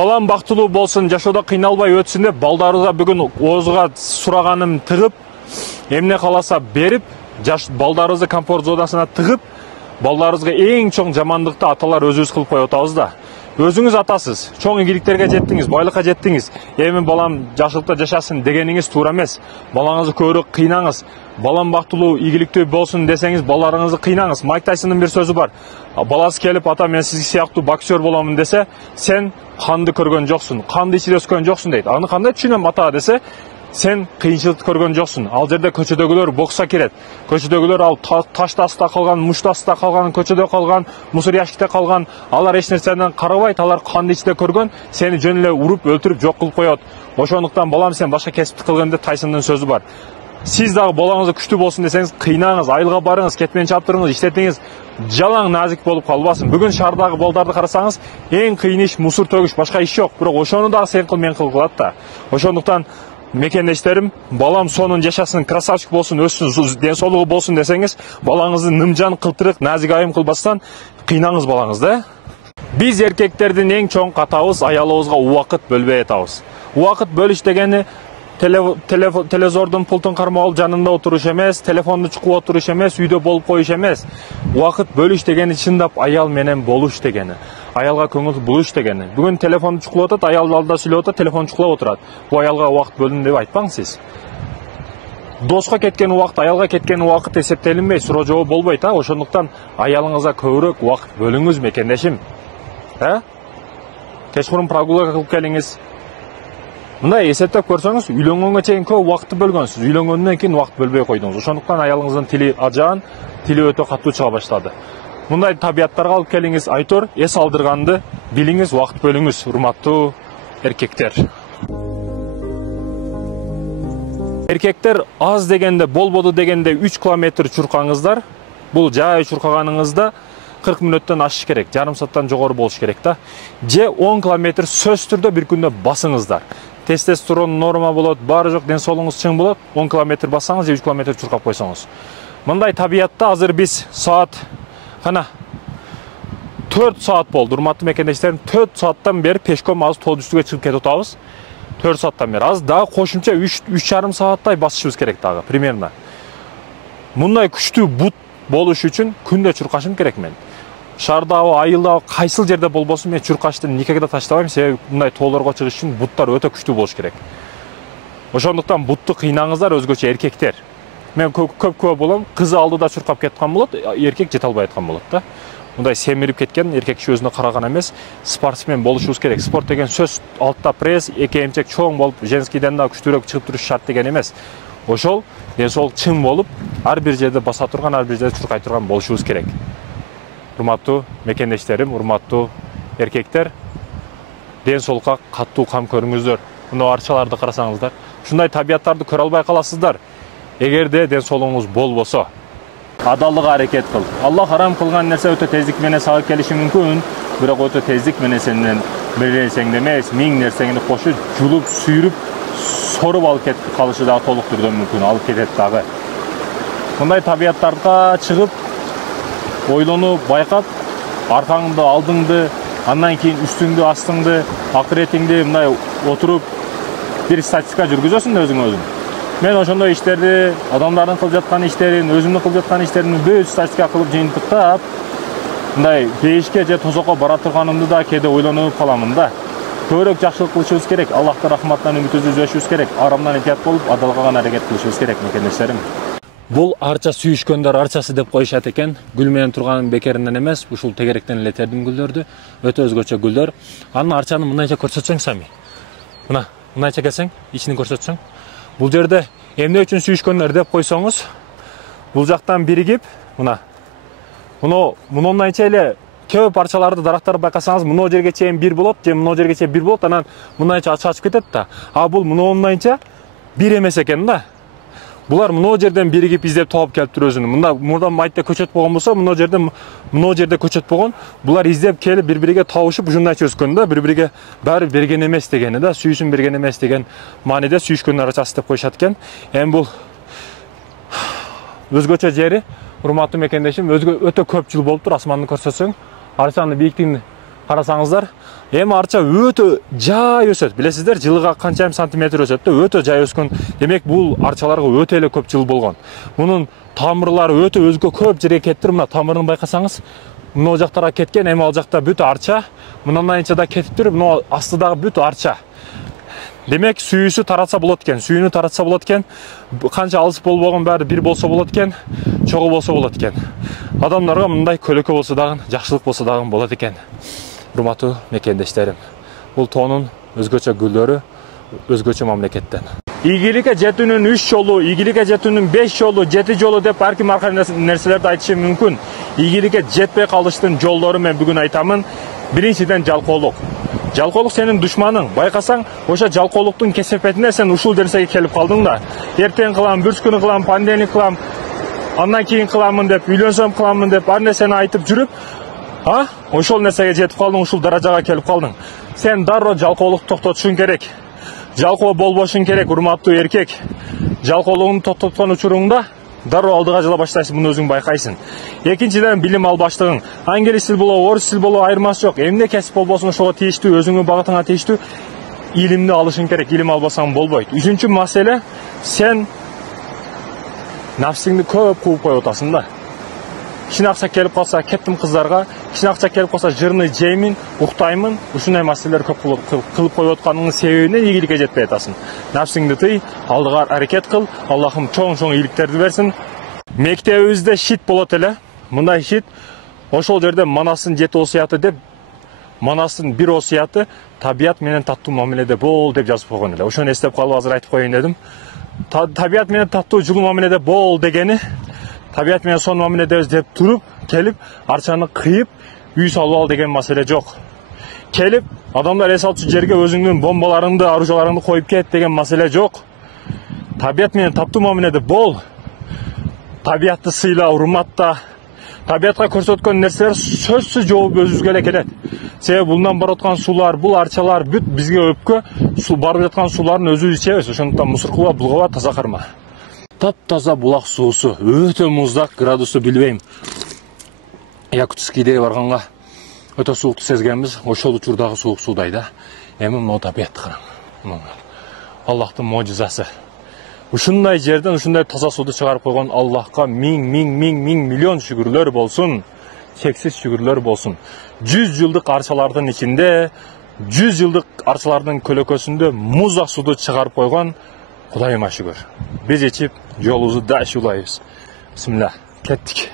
Балам бактылуу болсун, жашоодо кыйналбай өтсүн деп балдарыга бүгүн оозуга сураганым тыгып, эмне каласа берип, балдарыбызды комфорт зонасына тыгып, балдарыбызга эң чоң жамандыкты аталар өзүбүз кылып коюп атабыз да. Өзүңүз атасыз, чоң ийгиликтерге жеттиңиз, байлыкка жеттиңиз. Эми балам жакшылыкта жашасын дегениңиз туура эмес. Балаңызды көбүрөөк кыйнаңыз. Балам бактылуу, ийгиликтүү болсун десеңиз, балдарыңызды кыйнаңыз. Майк Тайсондун бир сөзү бар. Баласы келип, ата мен сизге сыяктуу боксер боломун десе, сен канды көргөн жоксун, канды ичип өскөн жоксун дейт. Аны кандай түшүнөм ата десе, сен кыйынчылыкты көргөн жоксун. Ал жерде көчөдөгүлөр бокска кирет. Көчөдөгүлөр ал таш таста калган, муш таста калган, көчөдө калган, мусор ящикте калган, алар эч нерседен карабайт, алар канды ичте көргөн, сени жөн эле уруп, өлтүрүп жок кылып коет. Ошондуктан балам сен башка кесипти кылгын деп Тайсондун сөзү бар. Сиз дагы балаңызды күчтүү болсун десеңиз, кыйнаңыз, айылга барыңыз, кетмен чаптырыңыз, иштетиңиз, жалаң назик болуп калбасын. Бүгүн шаардагы балдарды карасаңыз, эң кыйын иш мусор төгүш, башка иш жок. Бирок ошону дагы сен кыл, мен кыл кылат да. Ошондуктан мекендештерим, балам сонун жашасын, красавчик болсун, өссүн, ден соолугу болсун десеңиз, балаңызды нымжан, кылтырык, назик айым кылбастан кыйнаңыз балаңызды. Биз эркектердин эң чоң катабыз аялыбызга убакыт бөлбөй атабыз. Убакыт бөлүш дегени телевизордун пультун кармап алып жанында отуруш эмес, телефонду чукуп отуруш эмес, үйдө болуп коюш эмес. Убакыт бөлүш дегени чындап аял менен болуш дегени. Аялга көңүл бурууш дегени. Бүгүн телефонду чукулуп атат, аял алдында сүйлөп атат, телефон чукулап отурат. Бул аялга убакыт бөлдүм деп айтпаңыз сиз. Доско кеткен убакыт, аялга кеткен убакыт эсептелинбей, суроо жооп болбойт, ошондуктан аялыңызга көбүрөөк убакыт бөлүңүз мекендешим. Кечкурун прогулка кылып келиңиз. Мындай эсептеп көрсөңүз, үйлөнгөнгө чейин көп убакытты бөлгөнсүз, үйлөнгөндөн кийин убакыт бөлбөй койдуңуз. Ошондуктан аялыңыздын тили ажаан, тили өтө катуу чыга баштады. Мындай табияттарга алып келиңиз, айтор, эс алдырганды билиңиз, убакыт бөлүңүз, урматтуу эркектер. Эркектер аз дегенде, болбоду дегенде 3 километр чуркаңыздар. Бул жай чуркаганыңызда 40 мүнөттөн ашыш керек, жарым сааттан жогору болуш керек да. Же 10 километр сөз түрдө бир күндө басыңыздар. Тестостерон норма болот, баары жок, ден соолугуңуз чың болот, 10 километр бассаңыз, 3 километр чуркап койсоңуз. Мындай табиятта азыр биз саат кана 4 саат болду, урматтуу мекендештерим, 4 сааттан бери пешком азыр тоо үстүгө чыгып кетип атабыз. 4 сааттан бери. Азыр дагы кошумча 3,5 сааттай басышыбыз керек дагы, примерно. Мындай күчтүү бут болуш үчүн күндө чуркашым керек мен. Шаардагы, айылдагы кайсыл жерде болбосун мен чуркашты никогда таштабайм, себеби мындай тоолорго чыгыш үчүн буттар өтө күчтүү болуш керек. Ошондуктан бутту кыйнаңыздар, өзгөчө эркектер. Мен көп болом, кызы алдыда чуркап кеткан болот, эркек жете албай аткан болот да. Мындай семирип кеткен эркек киши өзүнө караган эмес, спортсмен болушубуз керек. Спорт деген сөз алтта пресс, эки эмчек чоң болуп, женскийден да күчтүүрөөк чыгып туруш шарт деген эмес. Ошол ден соолук чың болуп, ар бир жерде баса турган, ар бир жерде чуркай турган болушубуз керек. Урматтуу мекендештерим, урматтуу эркектер, ден соолукка катуу кам көрүңүздөр. Мына арчаларды карасаңыздар, ушундай табияттарды көрө албай каласыздар. Эгерде ден соолугуңуз болбосо, адалдыкка аракет кыл. Алла харам кылган нерсе өтө тездик менен сага келиши мүмкүн, бирок өтө тездик менен сенен бересең эмес, миң нерсеңди кошуп, жулуп, сүйрүп, соруп алып кетип калышы дагы толук түрдө мүмкүн, алып кетет дагы. Мындай табияттарга чыгып, ойлонуп, байкап, аркаңды, алдыңды, андан кийин үстүңдү, астыңды, акыретиңди мындай отуруп бир статистика жүргүзөсүң да өзүң. Мен ошондой иштерди, адамдардын кылып жаткан иштерин, өзүмдүн кылып жаткан иштеримди бүт статистика кылып жыйынтыктап, мындай бейишке же тозокко бара турганымды да кээде ойлонуп каламын да. Көбүрөөк жакшылык кылышыбыз керек, Аллахтын рахматынан үмүтүбүздү үзбөшүбүз керек, арамдан этият болуп, адалга аракет кылышыбыз керек мекендештерим. Бул арча сүйүшкөндөр арчасы деп коюшат экен. Гүл менен турганын бекеринен эмес, ушул тегеректен эле тердим гүлдөрдү, өтө өзгөчө гүлдөр. Анын арчаны мындайча көрсөтсөң сами. Мындайча келсең, ичин көрсөтсөң. Бул жерде эмне үчүн сүйүшкөндөр деп койсоңуз, бул жактан биригип, мынайча эле көп арчаларды, дарактарды байкасаңыз, мына жерге чейин бир болот, же мына жерге чейин бир болот, анан мындайча ачып кетет да. А бул мындайча бир эмес экен да. Булар мына жерден биригип издеп таап келиптир өзүн. Мурда майтта көчөт болгон болсо, мына жерде көчөт болгон. Булар издеп келип бири-бириге табышып ушундайча өскөн да, бири-бириге баары берген эмес дегени да, сүйүүсүн берген эмес деген мааниде сүйүшкөндөр арчасы деп коюшат экен. Эми бул өзгөчө жери, урматтуу мекендешим, өтө көп жыл болуптур, асманды көрсөтсөң, арчанын бийиктигин Карасаңыздар, эми арча өтө жай өсөт. Билесиздер, жылга канчайым сантиметр өсөт да, өтө жай өскөн. Демек, бул арчаларга өтө эле көп жыл болгон. Мунун тамырлары өтө өзгө көп жерге кеттир. Мына тамырын байкасаңыз, мына жактарга кеткен, эми ал жакта бүт арча, мындан айынча да кетиптир, мына астыдагы бүт арча. Демек, сүйүүсү таратса болот экен, сүйүүнү таратса болот экен, канча алыс болбогон баары бир болсо болот экен, чогуу болсо болот экен. Адамдарга мындай көлөкө болсо дагы, жакшылык болсо дагы болот экен. Урматтуу мекендештерим, бул тоонун өзгөчө гүлдөрү, өзгөчө мамлекеттен. Ийгиликке жетүүнүн 3 жолу, ийгиликке жетүүнүн 5 жолу, 7 жолу деп ар ким ар кандай нерселерди айтышы мүмкүн. Ийгиликке жетпей калыштын жолдору мен бүгүн айтамын. Биринчиден жалкоолук. Жалкоолук сенин душманың. Байкасаң, ошо жалкоолуктун кесепетине сен ушул нерсеге келип калдың да. Эртең кылам, бүрс күнү кылам, понедельник кылам, андан кийин кыламын деп, үйлөнсөм кыламын деп, ар нерсени айтып жүрүп, ошол нерсеге жетип калдың, ушул даражага келип калдың. Сен дароо жалкоолукту токтотушуң керек. Жалкоо болбошуң керек, урматтуу эркек. Жалкоолугуңду токтоткон учуруңда дароо алдыга жыла баштайсың, муну өзүң байкайсың. Экинчиден, билим албаштыгың. Англис тил болобу, орус тил болобу айырмасы жок. Эмне кесип болбосун ошого тийиштүү, өзүңдүн багытыңа тийиштүү илимди алышың керек. Илим албасаң болбойт. Үчүнчү маселе, сен нафсиңди көп кууп коюп атасың да. Кичине акча келип калса, кеттим кыздарга, кичине акча келип калса, жырны жеймин, уктаймын. Ушундай маселелер көп кылып коюп атканыңдын себебинен ийгиликке жетпей атасың. Нафсиңди тый, алдыга аракет кыл, Аллахым чоң-чоң ийгиликтерди берсин. Мектебибизде шит болот эле. Мындай шит, ошол жерде Манастын 7 осуяты деп, Манастын 1 осуяты табият менен таттуу мамиледе бол деп жазып койгон эле. Ошону эстеп калып азыр айтып коеюн дедим. Табият менен таттуу жылуу мамиледе бол дегени, табият менен сонун мамиледебиз деп туруп, келип, арчаны кыйып, үй салып ал деген маселе жок. Келип, адамдар эс алчу жерге өзүңдүн бомбаларыңды, оружияларыңды коюп кет деген маселе жок. Табият менен таттуу мамиледе бол. Табиятты сыйла, урматта. Табиятка көрсөткөн нерселер сөзсүз жооп өзүбүзгө эле келет. Себеби булдан барып аткан суулар, бул арчалар бүт бизге өпкө, суу барып жаткан суулардын өзүбүз ичебиз. Ошондуктан мусор кылба, булгаба, таза карма. Таптаза булак суусу, өтө муздак, градусу билбейм. Якутскийде барганга өтө суукту сезгенбиз, ошол учурдагы суук суудай да. Эми могу табиятты караң. Аллахтын можизасы. Ушундай жерден ушундай таза сууду чыгарып койгон Аллахка миң миллион шүгүрлөр болсун. Чексиз шүгүрлөр болсун. 100 жылдык арчалардын ичинде, 100 жылдык арчалардын көлөкөсүндө муздак сууду чыгарып койгон Кудайыма шүгүр. Биз ичип, жолубузду дальше улайбыз. Бисмилlah, кеттик.